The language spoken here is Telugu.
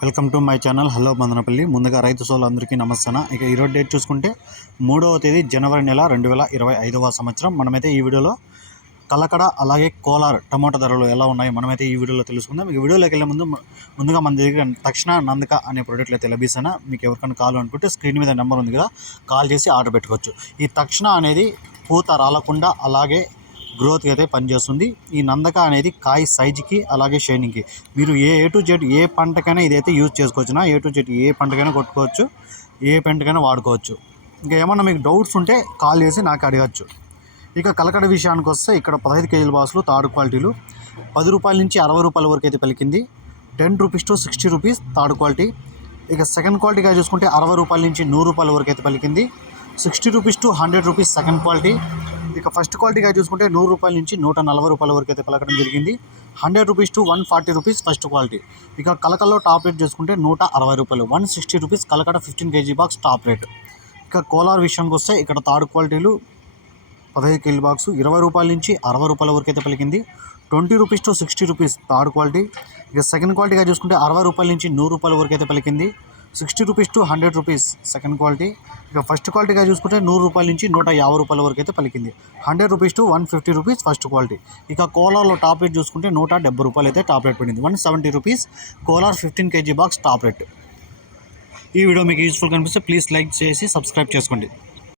Welcome to my channel. Hello Madanapalli. ముందుగా రైతు సోళ్ళందరికీ నమస్తే ఇక ఈరోజు డేట్ చూసుకుంటే మూడవ తేదీ జనవరి నెల రెండు వేల ఇరవై ఐదవ సంవత్సరం. మనమైతే ఈ వీడియోలో కలకడ అలాగే కోలార్ టమాటా ధరలు ఎలా ఉన్నాయి మనమైతే ఈ వీడియోలో తెలుసుకుందాం. ఈ వీడియోలోకి వెళ్ళే ముందు ముందుగా మన దగ్గర తక్షణ నందక అనే ప్రోడక్ట్లు అయితే లభిస్తానా మీకు ఎవరికైనా కాల్ అనుకుంటే స్క్రీన్ మీద నెంబర్ ఉంది కదా కాల్ చేసి ఆర్డర్ పెట్టుకోవచ్చు. ఈ తక్షణ అనేది పూత రాలకుండా అలాగే గ్రోత్కి అయితే పనిచేస్తుంది. ఈ నందక అనేది కాయ సైజుకి అలాగే షైనింగ్కి మీరు ఏ ఏ టు జెడ్ ఏ పంటకైనా ఇదైతే యూజ్ చేసుకోవచ్చునా? ఏ టు జెడ్ ఏ పంటకైనా కొట్టుకోవచ్చు. ఏ పంటకైనా వాడుకోవచ్చు. ఇంకా ఏమన్నా మీకు డౌట్స్ ఉంటే కాల్ చేసి నాకు అడగచ్చు. ఇక కలకడ విషయానికి వస్తే ఇక్కడ పదహైదు కేజీల బాసులు తాడు క్వాలిటీలు పది రూపాయల నుంచి అరవై రూపాయల వరకు అయితే పలికింది. Ten rupees to sixty rupees third quality ఇక సెకండ్ క్వాలిటీగా చూసుకుంటే అరవై రూపాయల నుంచి నూరు రూపాయల వరకు అయితే పలికింది. Sixty rupees to hundred rupees second quality ఇక ఫస్ట్ క్వాలిటీగా చూసుకుంటే నూరు రూపాయల నుంచి నూట నలభై రూపాయల వరకు అయితే పలకడం జరిగింది. Hundred rupees to one forty rupees first quality ఇక కలకల్లో టాప్ రేట్ చూసుకుంటే నూట అరవై రూపాయలు one sixty rupees Calcutta fifteen K G box top rate ఇక కోలార్ విషయానికి వస్తే ఇక్కడ థర్డ్ క్వాలిటీలు పదహైదు కేజీ బాక్స్ ఇరవై రూపాయల నుంచి అరవై రూపాయల వరకు అయితే పలికింది. Twenty rupees to sixty rupees third quality ఇక సెకండ్ క్వాలిటీగా చూసుకుంటే అరవై రూపాయల నుంచి నూరు రూపాయల వరకు అయితే పలికింది. Sixty rupees to hundred rupees second quality. ఇక ఫస్ట్ క్వాలిటీగా చూసుకుంటే నూరు రూపాయల నుంచి నూట యాభై రూపాయల వరకు అయితే పలికింది. Hundred rupees to one fifty rupees first quality. ఇక కోలార్లో టాప్ రేట్ చూసుకుంటే నూట డెబ్బై రూపాయలు అయితే టాప్ రేట్ పడింది. One seventy rupees Kolar fifteen K G box top rate. ఈ వీడియో మీకు యూస్ఫుల్ కనిపిస్తే ప్లీజ్ లైక్ చేసి సబ్స్క్రైబ్ చేసుకోండి.